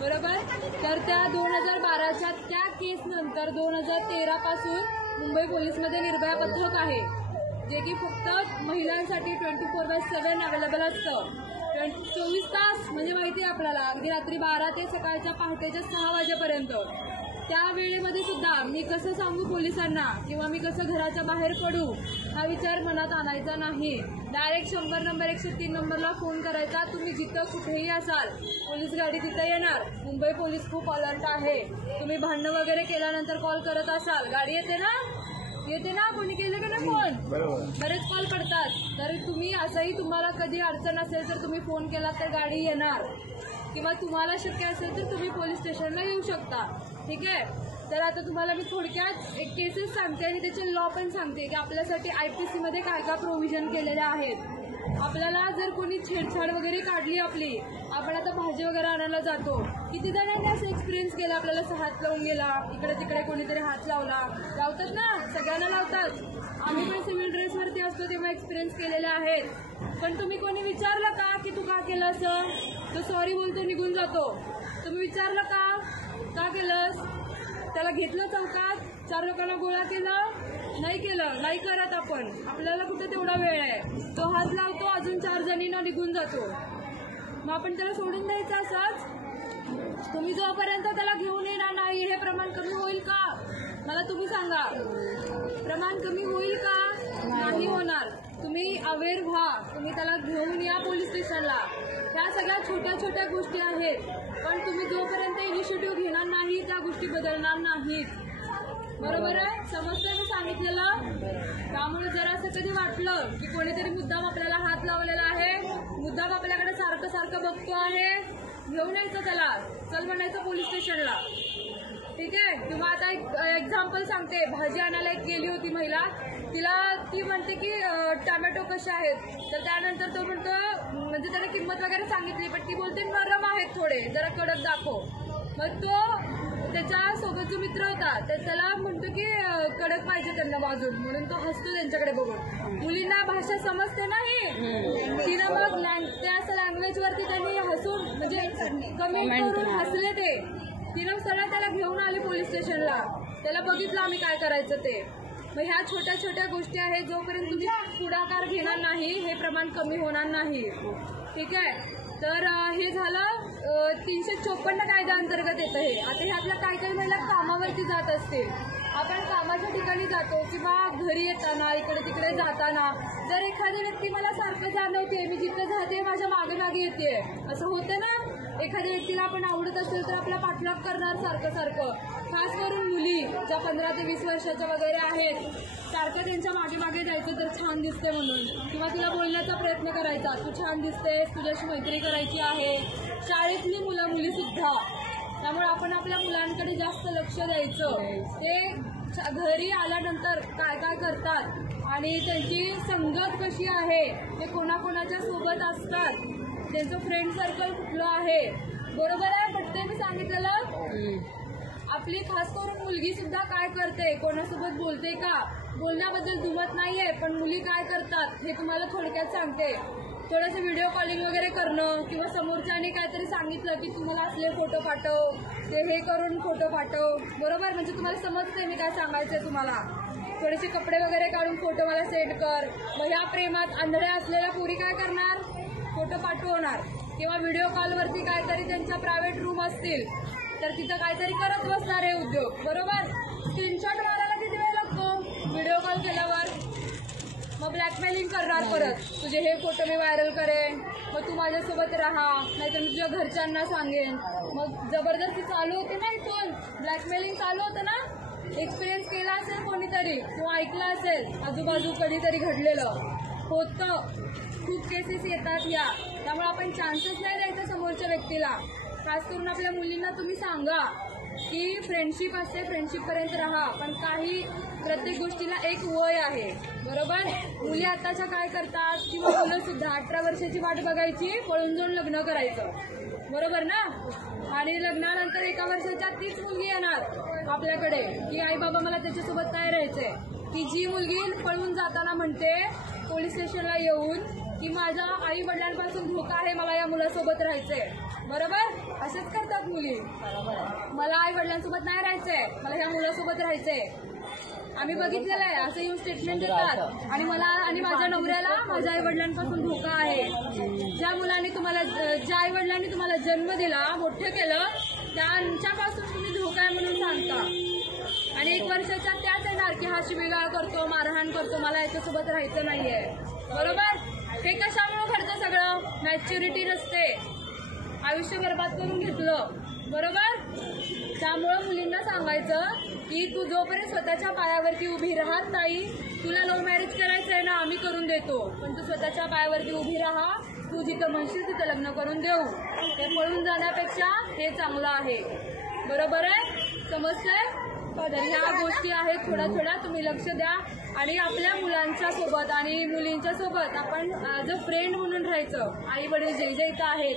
बरोबर. तर त्या 2012च्या त्या केस नंतर 2013 पासून मुंबई पोलीसमध्ये निर्भया पथक आहे, जे की फक्त महिलांसाठी 24/7 अवेलेबल असतं. 24 तास म्हणजे माहिती आहे आपल्याला, अगदी रात्री 12 ते सकाळच्या पहाटेच्या 6 वाजेपर्यंत. त्या वेळेमध्ये सुद्धा मी कसं सांगू पोलिसांना किंवा मी कसं घराच्या बाहेर पडू हा विचार मनात आणायचा नाही. डायरेक्ट 100 नंबर 103 नंबरला फोन करायचा. तुम्ही जिथं कुठेही असाल, पोलीस गाडी तिथं येणार. मुंबई पोलीस खूप अलर्ट आहे. तुम्ही भांडणं वगैरे केल्यानंतर कॉल करत असाल, गाडी येते ना कोणी केलं का नाही फोन, बरेच कॉल करतात. तर तुम्ही असंही तुम्हाला कधी अडचण असेल तर तुम्ही फोन केला तर गाडी येणार, किंवा तुम्हाला शक्य असेल तर तुम्ही पोलीस स्टेशनला येऊ शकता. ठीक आहे. तर आता तुम्हाला मी थोडक्यात एक केसेस सांगते आणि त्याचे लॉ पण सांगते की आपल्यासाठी IPC मध्ये काय काय प्रोव्हिजन केलेले आहेत. आपल्याला जर कोणी छेडछाड वगैरे काढली आपली, आपण आता भाजी वगैरे आणायला जातो, किती जणांनी असं एक्सपिरियन्स केला, आपल्याला हात लावून गेला, इकडे तिकडे कोणीतरी हात लावतात ना, सगळ्यांना लावतात. आम्ही पण सिव्हिल ड्रेसवरती असतो तेव्हा एक्सपिरियन्स केलेले आहेत. पण तुम्ही कोणी विचारलं का की तू का केलं असं? तो सॉरी बोलतो, निघून जातो. तुम्ही विचारलं का केलंस? त्याला घेतलं चौकात, 4 लोकांना गोळा केलं? नाही केलं, नाही करत आपण. आपल्याला कुठे तेवढा वेळ आहे. तो हात लावतो, अजून 4 जणींना निघून जातो. मग आपण त्याला सोडून द्यायचं असंच? तुम्ही जोपर्यंत त्याला घेऊन येणार नाही, हे प्रमाण कमी होईल का? मला तुम्ही सांगा, प्रमाण कमी होईल का? नाही होणार. तुम्ही अवेअर व्हा, तुम्ही त्याला घेऊन या पोलीस स्टेशनला. ह्या सगळ्या छोट्या छोट्या गोष्टी आहेत, पण तुम्ही जोपर्यंत इनिशिएटिव्ह घेणार नाही त्या गोष्टी बदलणार नाहीत. बरोबर आहे? समजतंय मी सांगितलेलं? त्यामुळे जर असं कधी वाटलं की कोणीतरी मुद्दाम आपल्याला हात लावलेला आहे, मुद्दाम आपल्याकडे सारखं सारखं बघतो आहे, घेऊन यायचं त्याला, चल म्हणायचं पोलीस स्टेशनला. ठीक आहे. किंवा आता एक एक्झाम्पल सांगते. भाजी आणायला एक गेली होती महिला, ती म्हणते की टोमॅटो कसे आहेत, तर त्यानंतर तो म्हणतो, म्हणजे त्याने किंमत वगैरे सांगितली, पण ती बोलते नरम आहेत थोडे, जरा कडक दाखव. मग तो त्याच्या सोबत जो मित्र होता त्याला म्हणतो की कडक पाहिजे त्यांना बाजून, म्हणून तो हसतो त्यांच्याकडे बघून. मुलींना भाषा समजते नाही, तिनं मग त्या लँग्वेज वरती त्यांनी हसून म्हणजे कमेंट करून हसले ते. तिनं सरळ त्याला घेऊन आले पोलीस स्टेशनला. त्याला बघितलं आम्ही काय करायचं ते. मग ह्या छोट्या छोट्या गोष्टी आहेत, जोपर्यंत तुम्ही पुढाकार घेणार नाही हे प्रमाण कमी होणार नाही. ठीक आहे. तर हे झालं 354 कायद्याअंतर्गत येतं हे. आता हे आपल्या काही महिला कामावरती जात असतील, आपण कामाच्या ठिकाणी जातो किंवा घरी येताना इकडे तिकडे जाताना जर एखादी व्यक्ती मला सारखं जाणवते, मी जिथं जाते माझ्या मागे मागे येते, असं होतं ना. एखाद्या व्यक्तीला आपण आवडत असेल तर आपला पाठलाग करणार सारखं सारखं. खास करून मुली ज्या 15 ते 20 वर्षाच्या वगैरे आहेत, सारखं त्यांच्या मागे मागे जायचं तर छान दिसते म्हणून, किंवा तिला बोलण्याचा प्रयत्न करायचा, तू छान दिसतेस, तुझ्याशी मैत्री करायची आहे. शाळेतली मुली सुद्धा. त्यामुळे आपण आपल्या मुलांकडे जास्त लक्ष द्यायचं. ते घरी आल्यानंतर काय काय करतात आणि त्यांची संगत कशी आहे, ते कोणाकोणाच्या सोबत असतात, त्यांचं फ्रेंड सर्कल कुठलं आहे. बरोबर आहे? पटते मी सांगितलेलं? आपली खास करून मुलगी सुद्धा काय करते, कोणासोबत बोलते का, बोलण्याबद्दल दुमत नाहीये, पण मुली काय करतात हे तुम्हाला थोडक्यात सांगते. थोडंसं व्हिडिओ कॉलिंग वगैरे करणं, किंवा समोरच्याने काहीतरी सांगितलं की तुम्हाला असले फोटो पाठव, ते हे करून फोटो पाठव. बरोबर? म्हणजे तुम्हाला समजते मी काय सांगायचंय तुम्हाला. थोडेसे कपडे वगैरे काढून फोटो मला सेंड कर. मग ह्या प्रेमात आंधळ्या असलेल्या पोरी काय करणार, फोटो पाठवणार. किंवा व्हिडिओ कॉलवरती काहीतरी त्यांच्या प्रायव्हेट रूम असतील तर तिथं काहीतरी करत बसणार आहे उद्योग. बरोबर? स्क्रीनशॉट मारायला किती वेळ लागतो व्हिडिओ कॉल केल्यावर? मग ब्लॅकमेलिंग करणार परत, तुझे हे फोटो मी व्हायरल करेन, मग तू माझ्यासोबत राहा, नाहीतर मी तुझ्या घरच्यांना सांगेन. मग जबरदस्ती चालू होते ना, इथून ब्लॅकमेलिंग चालू होतं ना. एक्सपिरियन्स केला असेल कोणीतरी किंवा ऐकलं असेल आजूबाजू कधीतरी घडलेलं होतं. खूप केसेस येतात या. त्यामुळे आपण चान्सेस नाही द्यायचा समोरच्या व्यक्तीला. खास करून आपल्या मुलींना तुम्ही सांगा की फ्रेंडशिप असते, फ्रेंडशिपपर्यंत राहा, पण प्रत्येक गोष्टीला एक वय आहे. बरोबर? मुली आताच्या काय करतात, किंवा मुलं सुद्धा 18 वर्षाची वाट बघायची, पळून जाऊन लग्न करायचं. बरोबर ना? आणि लग्नानंतर 1 वर्षाच्या तीच मुलगी येणार आपल्याकडे की आई बाबा मला त्याच्यासोबत काय राहायचंय. ती जी मुलगी पळून जाताना म्हणते पोलीस स्टेशनला येऊन की माझ्या आई वडिलांपासून धोका आहे, मला या मुलासोबत राहायचंय. बरोबर? असंच करतात मुली. मुली. मला आई वडिलांसोबत नाही राहायचंय, मला ह्या मुलासोबत राहायचंय. आम्ही बघितलेलं आहे, असं येऊन स्टेटमेंट देतात आणि मला आणि माझ्या नवऱ्याला माझ्या आई वडिलांपासून धोका आहे. ज्या आई वडिलांनी तुम्हाला जन्म दिला, मोठं केलं, त्यांच्यापासून तुम्ही धोका आहे म्हणून सांगता. आणि 1 वर्षाच्या त्याच येणार की हा शिवीगाळ करतो, मारहाण करतो, मला याच्यासोबत राहायचं नाहीये. बरोबर? हे कशामुळे घडतं सगळं? मॅच्युरिटी नसते, आयुष्य बरबाद करून घेतलं. बरोबर? त्यामुळं मुलींना सांगायचं की तू जोपर्यंत स्वतःच्या पायावरती उभी राहत नाही, तुला लव्ह मॅरेज करायचंय ना, आम्ही करून देतो, पण तू स्वतःच्या पायावरती उभी राहा. तू जिथं म्हणशील तिथं लग्न करून देऊ. ते पळून जाण्यापेक्षा हे चांगलं आहे. बरोबर आहे? समजतंय? तर ह्या गोष्टी आहेत, थोड्या तुम्ही लक्ष द्या. आणि आपल्या मुलांच्या सोबत आणि मुलींच्या सोबत आपण ॲज अ फ्रेंड म्हणून राहायचं. आई वडील जे इथं आहेत,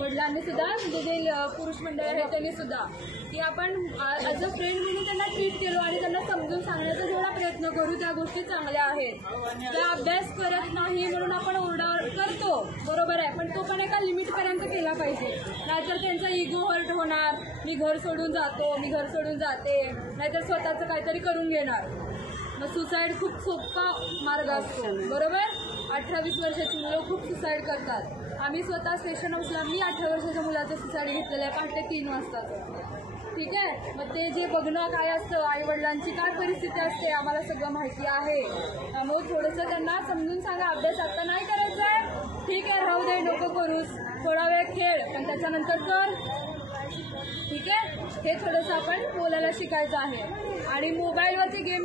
वडिलांनी सुद्धा, म्हणजे जे पुरुष मंडळ आहेत त्यांनी सुद्धा, की आपण ॲज अ फ्रेंड म्हणून त्यांना ट्रीट केलो आणि त्यांना समजून सांगण्याचा जेवढा प्रयत्न करू त्या गोष्टी चांगल्या आहेत. त्या अभ्यास करत नाही म्हणून आपण ओरडा करतो, बरोबर आहे, पण तो पण एका लिमिटपर्यंत केला पाहिजे. नाहीतर त्यांचा इगो हर्ट होणार, मी घर सोडून जातो, मी घर सोडून जाते, नाहीतर स्वतःचं काहीतरी करून घेणार. मग सुसाईड खूप सोपा मार्ग असतो. बरोबर? 18-20 वर्षाची मुलं खूप सुसाईड करतात. आम्ही स्वतः स्टेशन हाऊसला मी 18 वर्षाच्या मुलाचं सुसाईड घेतलेलं आहे, पहाटे 3 वाजताचं. ठीक आहे? मग ते जे बघणं काय असतं, आई वडिलांची काय परिस्थिती असते, आम्हाला सगळं माहिती आहे. त्यामुळे थोडंसं त्यांना समजून सांगा, अभ्यास आता नाही करायचा आहे, ठीक आहे, राहू दे, नको करूस, थोडा वेळ खेळ, पण त्याच्यानंतर कर. ठीक आहे? हे थोडंसं आपण बोलायला शिकायचं आहे. आणि मोबाईलवरती गेम